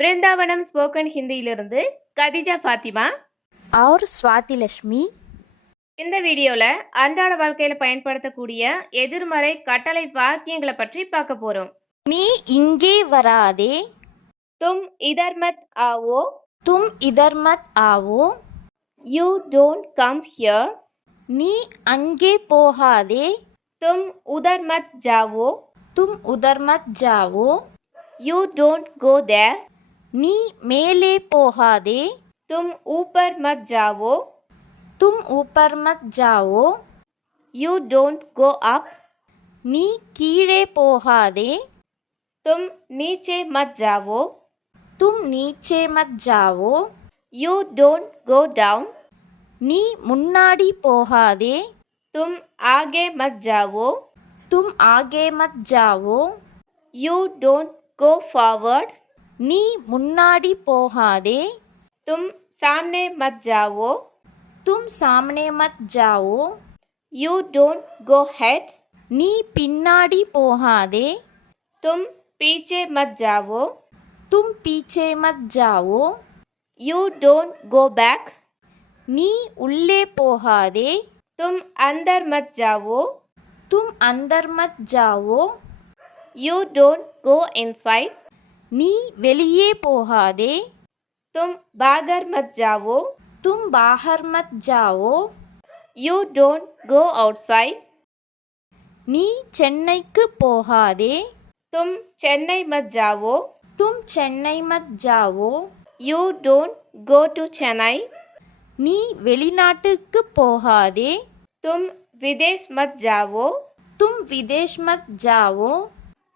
Brindavanam spoken ஹிந்தியிலிருந்து Khadija Fathima और स्वाति लक्ष्मी। இந்த வீடியோவில் அன்றாட வாழ்க்கையில் பயன்படுத்தக்கூடிய எதிர்மறை கட்டளை வாக்கியங்களை பற்றி பார்க்க போகிறோம். நீ இங்கே வராதே, தும் இதர் மத் ஆவோ, तुम इधर मत आओ, யூ டோன்ட் கம் ஹியர், நீ அங்கே போகாதே, தும் உதர் மத் ஜாவோ, तुम उधर मत जाओ, யூ டோன்ட் கோ தேர், நீ மேலே போகாதே, तुम ऊपर मत जाओ, तुम ऊपर मत जाओ, you don't go up, நீ கீழே போகாதே, तुम नीचे मत जाओ, तुम नीचे मत जाओ, you don't go down, நீ முன்னாடி போகாதே, तुम आगे मत जाओ, तुम आगे मत जाओ, you don't go forward, நீ முன்னாடி போகாதே, तुम सामने मत जाओ, तुम सामने मत जाओ, you don't go head, நீ பின்னாடி போகாதே, तुम पीछे मत जाओ, तुम पीछे मत जाओ, you don't go back, நீ உள்ளே போகாதே, तुम अंदर मत जाओ, तुम अंदर मत जाओ, you don't go inside, நீ வெளியே போகாதே, तुम बाहर मत जाओ, तुम बाहर मत जाओ, you don't go outside, நீ சென்னைக்கு போகாதே, तुम चेन्नई मत जाओ, तुम चेन्नई मत जाओ, you don't go to Chennai, நீ வெளிநாட்டுக்கு போகாதே, तुम विदेश मत जाओ, तुम विदेश मत जाओ,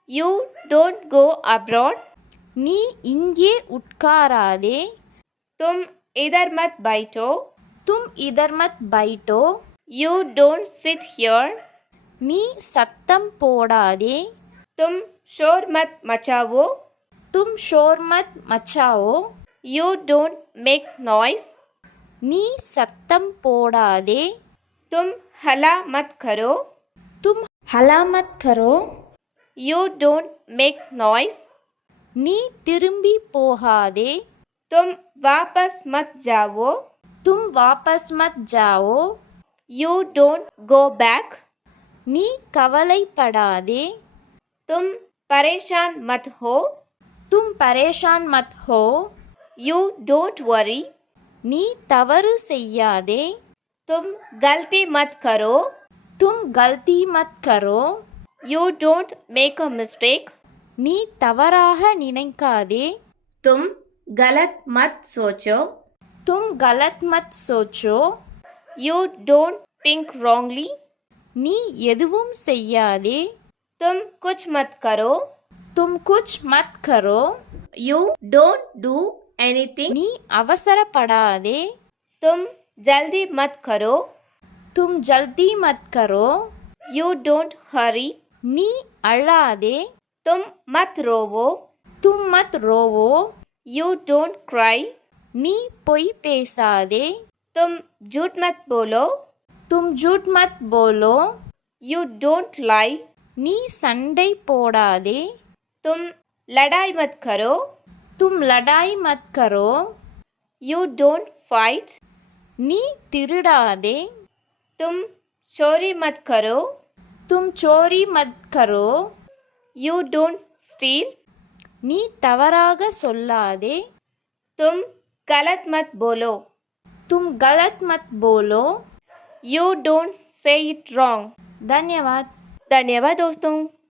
you don't go abroad, நீ இங்கே உட்காராதே, तुम इधर मत बैठो, तुम इधर मत बैठो, you don't sit here, நீ சத்தம் போடாதே, तुम शोर मत मचाओ, तुम शोर मत मचाओ, you don't make noise, நீ சத்தம் போடாதே, तुम हला मत करो, तुम हला मत करो, you don't make noise, நீ திரும்பி போகாதே, तुम वापस मत जाओ, तुम वापस मत जाओ, you don't go back, நீ கவலைப்படாதே, तुम परेशान मत हो, तुम परेशान मत हो, you don't worry, நீ தவறு செய்யாதே, तुम गलती मत करो, तुम गलती मत करो, you don't make a mistake, நீ தவறாக நினைக்காதே, तुम गलत मत सोचो, तुम गलत मत सोचो, you don't think wrongly, நீ எதுவும் செய்யாதே, तुम कुछ मत करो, तुम कुछ मत करो, you don't do anything, நீ அவசரப்படாதே, तुम जल्दी मत करो, तुम जल्दी मत करो, you don't hurry, நீ அழாதே, तुम मत रोवो, तुम मत रोवो, you don't cry, நீ பொய் பேசாதே, तुम झूठ मत बोलो, तुम झूठ मत बोलो, you don't lie, நீ சண்டை போடாதே, तुम लड़ाई मत करो, तुम लड़ाई मत करो, you don't fight, நீ திருடாதே, तुम चोरी मत करो, तुम चोरी मत करो, you don't steal, நீ தவறாக சொல்லாதே, तुम गलत मत बोलो, तुम गलत मत बोलो, you don't say it wrong. धन्यवाद। धन्यवाद दोस्तों.